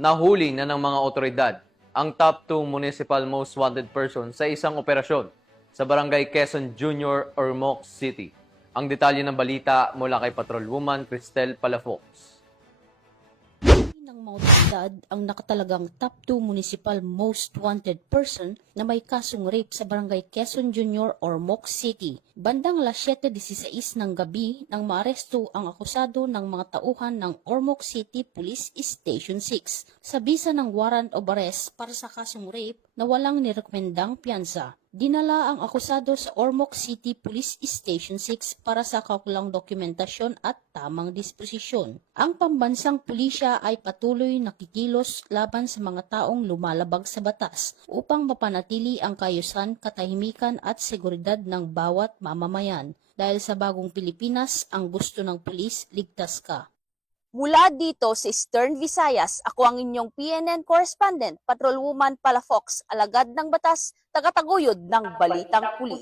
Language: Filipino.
Nahuli na ng mga otoridad ang top 2 municipal most wanted person sa isang operasyon sa Barangay Quezon Junior, Ormoc City. Ang detalye ng balita mula kay Patrolwoman Cristel Palafox. Ng mga otoridad ang nakatalagang top 2 municipal most wanted person na may kasong rape sa Barangay Quezon Junior, Ormoc City. Bandang alas 7:16 ng gabi nang maaresto ang akusado ng mga tauhan ng Ormoc City Police Station 6 sa bisa ng warrant of arrest para sa kasong rape na walang nirekomendang piyansa. Dinala ang akusado sa Ormoc City Police Station 6 para sa kaukulang dokumentasyon at tamang disposisyon. Ang pambansang pulisya ay patuloy nakikilos laban sa mga taong lumalabag sa batas upang mapanatili ang kaayusan, katahimikan at seguridad ng bawat mamamayan. Dahil sa bagong Pilipinas, ang gusto ng pulis, ligtas ka. Mula dito sa Eastern Visayas, ako ang inyong PNN correspondent, Patrolwoman Palafox, alagad ng batas, tagataguyod ng Balitang Pulis.